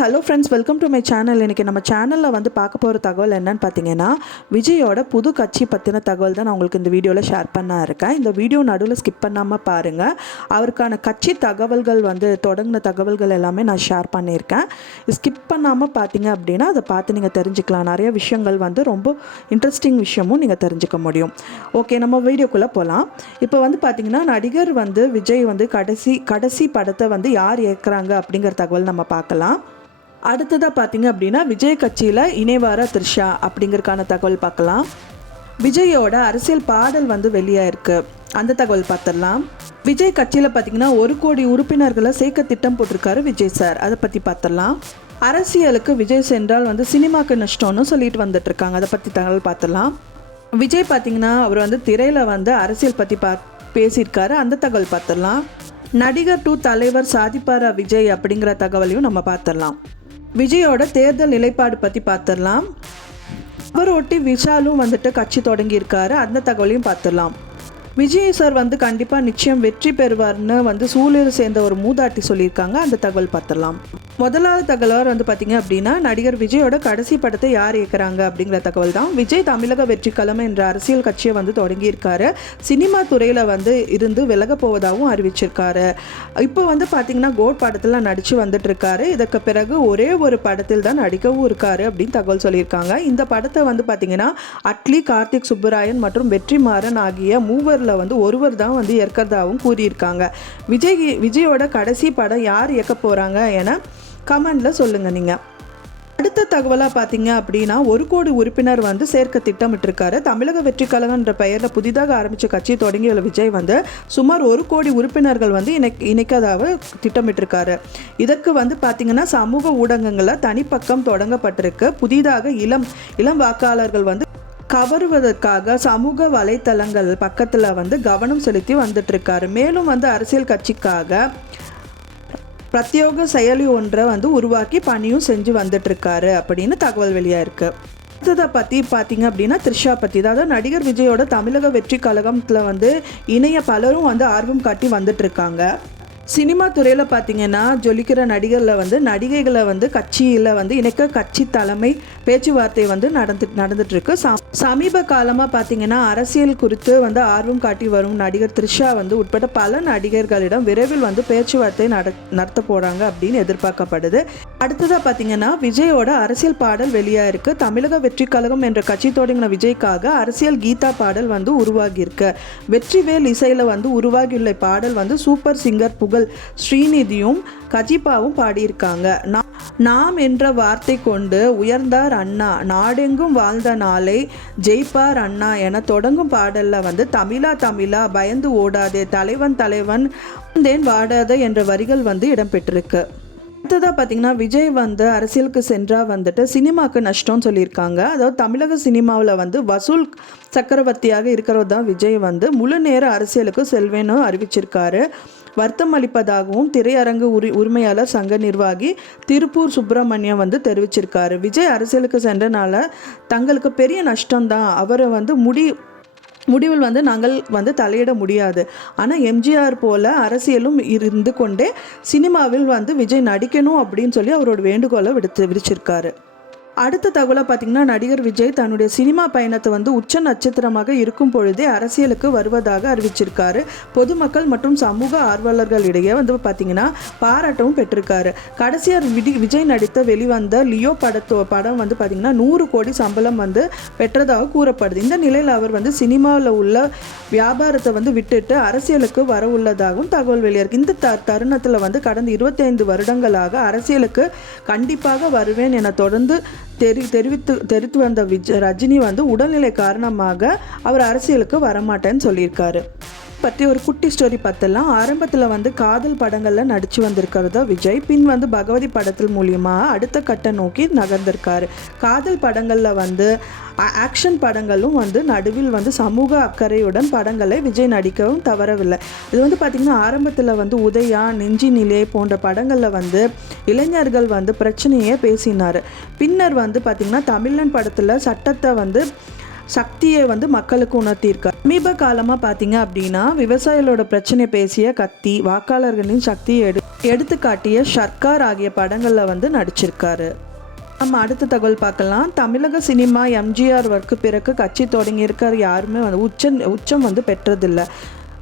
Hello friends welcome to my channel இன்றைக்கி நம்ம சேனலில் வந்து பார்க்க போகிற தகவல் என்னன்னு பார்த்தீங்கன்னா விஜயோட புது கட்சி பற்றின தகவல் தான் நான் உங்களுக்கு இந்த வீடியோவில் ஷேர் பண்ண இருக்கேன். இந்த வீடியோ நடுவில் ஸ்கிப் பண்ணாமல் பாருங்கள் அவருக்கான கட்சி தகவல்கள் வந்து தொடங்கின தகவல்கள் எல்லாமே நான் ஷேர் பண்ணியிருக்கேன். ஸ்கிப் பண்ணாமல் பார்த்தீங்க அப்படின்னா அதை பார்த்து நீங்கள் தெரிஞ்சுக்கலாம். நிறைய விஷயங்கள் வந்து ரொம்ப இன்ட்ரெஸ்டிங் விஷயமும் நீங்கள் தெரிஞ்சுக்க முடியும். ஓகே நம்ம வீடியோக்குள்ளே போகலாம் இப்போ வந்து பார்த்தீங்கன்னா நடிகர் வந்து விஜய் வந்து கடைசி கடைசி படத்தை வந்து யார் இயக்குறாங்க அப்படிங்கிற தகவல் நம்ம பார்க்கலாம். அடுத்ததாக பார்த்தீங்க அப்படின்னா விஜய் கட்சியில் இணைவார த்ரிஷா அப்படிங்கிறதுக்கான தகவல் பார்க்கலாம். விஜயோட அரசியல் பாடல் வந்து வெளியாயிருக்கு அந்த தகவல் பார்த்துடலாம் விஜய் கட்சியில் பார்த்தீங்கன்னா ஒரு கோடி உறுப்பினர்களை சேர்க்க திட்டம் போட்டிருக்காரு விஜய் சார். அதை பற்றி பார்த்துடலாம் அரசியலுக்கு விஜய் சென்றால் வந்து சினிமாக்கு நஷ்டம்னு சொல்லிட்டு வந்துட்டு இருக்காங்க. அதை பற்றி தகவல் பார்த்துடலாம் விஜய் பார்த்தீங்கன்னா அவர் வந்து திரையில் வந்து அரசியல் பற்றி பா பேசியிருக்காரு. அந்த தகவல் பார்த்துடலாம் நடிகர் டூ தலைவர் சாதிப்பாரா விஜய் அப்படிங்கிற தகவலையும் நம்ம பார்த்துடலாம் விஜயோட தேர்தல் நிலைப்பாடு பற்றி பார்த்துடலாம் அவர் ஒட்டி விஷாலும் வந்துட்டு கட்சி தொடங்கியிருக்காரு. அந்த தகவலையும் பார்த்துடலாம் விஜய் சார் வந்து கண்டிப்பாக நிச்சயம் வெற்றி பெறுவார்னு வந்து சூழல் சேர்ந்த ஒரு மூதாட்டி சொல்லியிருக்காங்க. அந்த தகவல் பார்த்துடலாம். முதலாவது தகவல் வந்து பார்த்தீங்க அப்படின்னா நடிகர் விஜயோட கடைசி படத்தை யார் இயக்குறாங்க அப்படிங்கிற தகவல் தான். விஜய் தமிழக வெற்றி கலம் என்ற அரசியல் கட்சியை வந்து தொடங்கியிருக்காரு. சினிமா துறையில் வந்து இருந்து விலக போவதாகவும் அறிவிச்சிருக்காரு. இப்போ வந்து பார்த்தீங்கன்னா கோட் படத்தில் நடித்து வந்துட்டு இருக்காரு இதற்கு பிறகு ஒரே ஒரு படத்தில் தான் நடிக்கவும் இருக்காரு அப்படின்னு தகவல் சொல்லியிருக்காங்க. இந்த படத்தை வந்து பார்த்தீங்கன்னா அட்லி கார்த்திக் சுப்புராயன் மற்றும் வெற்றிமாறன் ஆகிய மூவர் மூவரில் வந்து ஒருவர் தான் வந்து இயக்கிறதாகவும் கூறியிருக்காங்க. விஜய் விஜயோட கடைசி படம் யார் இயக்க போகிறாங்க என கமெண்டில் சொல்லுங்கள் நீங்கள் அடுத்த தகவலாக பார்த்தீங்க அப்படின்னா ஒரு கோடி உறுப்பினர் வந்து சேர்க்க திட்டமிட்டிருக்காரு. தமிழக வெற்றி கழகம் என்ற பெயரில் புதிதாக ஆரம்பித்த கட்சி தொடங்கியுள்ள விஜய் வந்து சுமார் ஒரு கோடி உறுப்பினர்கள் வந்து இணை இணைக்கதாக திட்டமிட்டிருக்காரு. இதற்கு வந்து பார்த்திங்கன்னா சமூக ஊடகங்களில் தனிப்பக்கம் தொடங்கப்பட்டிருக்கு. புதிதாக இளம் இளம் வாக்காளர்கள் வந்து கவருவதற்காக சமூக வலைத்தளங்கள் பக்கத்தில் வந்து கவனம் செலுத்தி வந்துட்டுருக்காரு மேலும் வந்து அரசியல் கட்சிக்காக பிரத்யோக செயலி ஒன்றை வந்து உருவாக்கி பணியும் செஞ்சு வந்துட்டுருக்காரு அப்படின்னு தகவல் வெளியாக இருக்குது அடுத்ததை பற்றி பார்த்தீங்க அப்படின்னா த்ரிஷா பற்றி அதாவது நடிகர் விஜயோட தமிழக வெற்றி கழகத்தில் வந்து இணைய பலரும் வந்து ஆர்வம் காட்டி வந்துட்டுருக்காங்க சினிமா துறையில் பார்த்தீங்கன்னா ஜொலிக்கிற நடிகரில் வந்து நடிகைகளை வந்து கட்சியில் வந்து இணைக்க கட்சி தலைமை பேச்சுவார்த்தை வந்து நடந்து நடந்துட்டுருக்கு சா சமீப காலமாக பார்த்தீங்கன்னா அரசியல் குறித்து வந்து ஆர்வம் காட்டி வரும் நடிகர் த்ரிஷா வந்து உட்பட பல நடிகர்களிடம் விரைவில் வந்து பேச்சுவார்த்தை நட நடத்த போகிறாங்க அப்படின்னு எதிர்பார்க்கப்படுது. அடுத்ததாக பார்த்தீங்கன்னா விஜயோட அரசியல் பாடல் வெளியாக இருக்கு தமிழக வெற்றி கழகம் என்ற கட்சி தொடங்கின விஜய்க்காக அரசியல் கீதா பாடல் வந்து உருவாகியிருக்கு. வெற்றிவேல் இசையில் வந்து உருவாகியுள்ள பாடல் வந்து சூப்பர் சிங்கர் புகழ் ஸ்ரீநிதியும் கஜிபாவும் பாடியிருக்காங்க. நான் நாம் என்ற வார்த்தை கொண்டு உயர்ந்தார் அண்ணா. நாடெங்கும் வாழ்ந்த நாளை ஜெயிப்பார் அண்ணா என தொடங்கும் பாடலில் வந்து தமிழா தமிழா பயந்து ஓடாதே தலைவன் தலைவன் தேன் வாடாதே என்ற வரிகள் வந்து இடம்பெற்றிருக்கு அடுத்ததாக பார்த்தீங்கன்னா விஜய் வந்து அரசியலுக்கு சென்றால் வந்துட்டு சினிமாவுக்கு நஷ்டம்னு சொல்லியிருக்காங்க. அதாவது தமிழக சினிமாவில் வந்து வசூல் சக்கரவர்த்தியாக இருக்கிறது தான் விஜய் வந்து முழு நேர அரசியலுக்கு செல்வேன்னு அறிவிச்சிருக்காரு. வருத்தம் அளிப்பதாகவும் திரையரங்கு உரி உரிமையாளர் சங்க நிர்வாகி திருப்பூர் சுப்பிரமணியம் வந்து தெரிவிச்சிருக்காரு. விஜய் அரசியலுக்கு சென்றனால தங்களுக்கு பெரிய நஷ்டம்தான். அவரை வந்து முடி முடிவில் வந்து நாங்கள் வந்து தலையிட முடியாது. ஆனால் எம்ஜிஆர் போல அரசியலும் இருந்து கொண்டே சினிமாவில் வந்து விஜய் நடிக்கணும் அப்படின்னு சொல்லி அவரோட வேண்டுகோளை விடுத்து விரிச்சிருக்காரு. அடுத்த தகவலாக பார்த்தீங்கன்னா நடிகர் விஜய் தன்னுடைய சினிமா பயணத்தை வந்து உச்ச நட்சத்திரமாக இருக்கும் பொழுதே அரசியலுக்கு வருவதாக அறிவிச்சிருக்காரு. பொதுமக்கள் மற்றும் சமூக ஆர்வலர்களிடையே வந்து பார்த்தீங்கன்னா பாராட்டவும் பெற்றிருக்காரு. கடைசியாக விடி விஜய் நடித்த வெளிவந்த லியோ படத்தோ படம் வந்து பார்த்தீங்கன்னா நூறு கோடி சம்பளம் வந்து பெற்றதாக கூறப்படுது. இந்த நிலையில் அவர் வந்து சினிமாவில் உள்ள வியாபாரத்தை வந்து விட்டுட்டு அரசியலுக்கு வர உள்ளதாகவும் தகவல் வெளியாயிருக்கு. இந்த த தருணத்தில் வந்து கடந்த இருபத்தைந்து வருடங்களாக அரசியலுக்கு கண்டிப்பாக வருவேன் என தொடர்ந்து தெரி தெரிவித்து தெரிவித்து வந்த விஜ் ரஜினி வந்து உடல்நிலை காரணமாக அவர் அரசியலுக்கு வரமாட்டேன்னு சொல்லியிருக்காரு. பற்றி ஒரு குட்டி ஸ்டோரி பார்த்தலாம் ஆரம்பத்தில் வந்து காதல் படங்களில் நடித்து வந்திருக்கிறதோ விஜய் பின் வந்து பகவதி படத்தில் மூலியமாக அடுத்த கட்ட நோக்கி நகர்ந்திருக்காரு. காதல் படங்களில் வந்து ஆ- ஆக்ஷன் படங்களும் வந்து நடுவில் வந்து சமூக அக்கறையுடன் படங்களை விஜய் நடிக்கவும் தவறவில்லை. இது வந்து பார்த்திங்கன்னா ஆரம்பத்தில் வந்து உதயா நெஞ்சி நிலை போன்ற படங்களில் வந்து இளைஞர்கள் வந்து பிரச்சனையே பேசினார். பின்னர் வந்து பார்த்திங்கன்னா தமிழன் படத்தில் சட்டத்தை வந்து சக்தியை வந்து மக்களுக்கு உணர்த்தியிருக்கார் சமீப காலமாக பார்த்தீங்க அப்படின்னா விவசாயிகளோட பிரச்சனை பேசிய கத்தி வாக்காளர்களின் சக்தியை எடு எடுத்துக்காட்டிய சர்க்கார் ஆகிய படங்களில் வந்து நடிச்சிருக்காரு. நம்ம அடுத்த தகவல் பார்க்கலாம். தமிழக சினிமா எம்ஜிஆர் ஒர்க்கு பிறகு கட்சி தொடங்கியிருக்கார் யாருமே வந்து உச்சம் உச்சம் வந்து பெற்றதில்லை.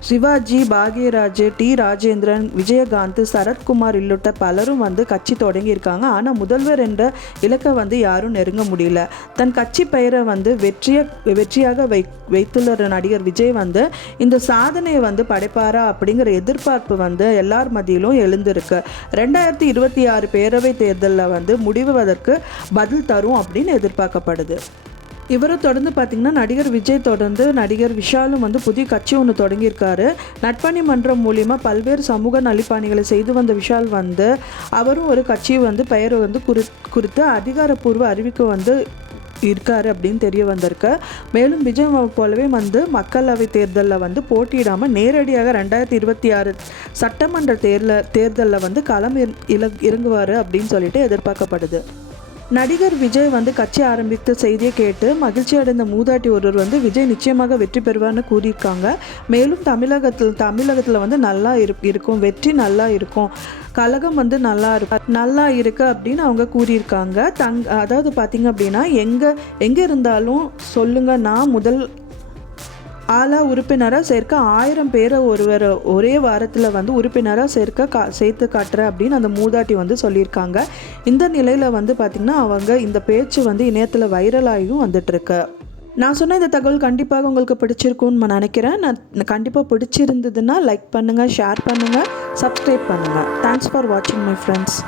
சிவாஜி பாக்யராஜ் டி. ராஜேந்திரன் விஜயகாந்த் சரத்குமார் உள்ளிட்ட பலரும் வந்து கட்சி தொடங்கியிருக்காங்க. ஆனால் முதல்வர் என்ற இலக்கை வந்து யாரும் நெருங்க முடியல. தன் கட்சி பெயரை வந்து வெற்றிய வெற்றியாக வை வைத்துள்ள நடிகர் விஜய் வந்து இந்த சாதனையை வந்து படைப்பாரா அப்படிங்கிற எதிர்பார்ப்பு வந்து எல்லார் மத்தியிலும் எழுந்திருக்கு. ரெண்டாயிரத்தி இருபத்தி ஆறு பேரவை தேர்தலில் வந்து முடிவுவதற்கு பதில் தரும் அப்படின்னு எதிர்பார்க்கப்படுது. இவரை தொடர்ந்து பார்த்தீங்கன்னா நடிகர் விஜய் தொடர்ந்து நடிகர் விஷாலும் வந்து புதிய கட்சி ஒன்று தொடங்கியிருக்காரு. நட்பணி மன்றம் மூலிமா பல்வேறு சமூக நலிப்பாணிகளை செய்து வந்த விஷால் வந்து அவரும் ஒரு கட்சியை வந்து பெயரை வந்து குறி குறித்து அதிகாரப்பூர்வ அறிவிக்க வந்து இருக்காரு அப்படின்னு தெரிய வந்திருக்கு. மேலும் விஜய் போலவே வந்து மக்களவை தேர்தலில் வந்து போட்டியிடாமல் நேரடியாக ரெண்டாயிரத்தி இருபத்தி ஆறு சட்டமன்ற தேர்தல தேர்தலில் வந்து களம் இறங்குவார் அப்படின்னு சொல்லிட்டு எதிர்பார்க்கப்படுது. நடிகர் விஜய் வந்து கட்சி ஆரம்பித்த செய்தியை கேட்டு மகிழ்ச்சி அடைந்த மூதாட்டி ஒருவர் வந்து விஜய் நிச்சயமாக வெற்றி பெறுவார்னு கூறியிருக்காங்க. மேலும் தமிழகத்தில் தமிழகத்தில் வந்து நல்லா இரு இருக்கும். வெற்றி நல்லா இருக்கும். கழகம் வந்து நல்லா இருக்கு நல்லா இருக்கு அப்படின்னு அவங்க கூறியிருக்காங்க. தங் அதாவது பார்த்தீங்க அப்படின்னா எங்கே எங்கே இருந்தாலும் சொல்லுங்கள் நான் முதல் ஆலா உறுப்பினராக சேர்க்க ஆயிரம் பேரை ஒருவர் ஒரே வாரத்தில் வந்து உறுப்பினராக சேர்க்க கா சேர்த்து காட்டுற அப்படின்னு அந்த மூதாட்டி வந்து சொல்லியிருக்காங்க. இந்த நிலையில் வந்து பார்த்திங்கன்னா அவங்க இந்த பேச்சு வந்து இணையத்தில் வைரலாகியும் வந்துட்டுருக்கு. நான் சொன்ன இந்த தகவல் கண்டிப்பாக உங்களுக்கு பிடிச்சிருக்கும்னு நான் நினைக்கிறேன். நான் கண்டிப்பாக பிடிச்சிருந்ததுன்னா லைக் பண்ணுங்கள் ஷேர் பண்ணுங்கள் சப்ஸ்கிரைப் பண்ணுங்கள் தேங்க்ஸ் ஃபார் வாட்சிங் மை ஃப்ரெண்ட்ஸ்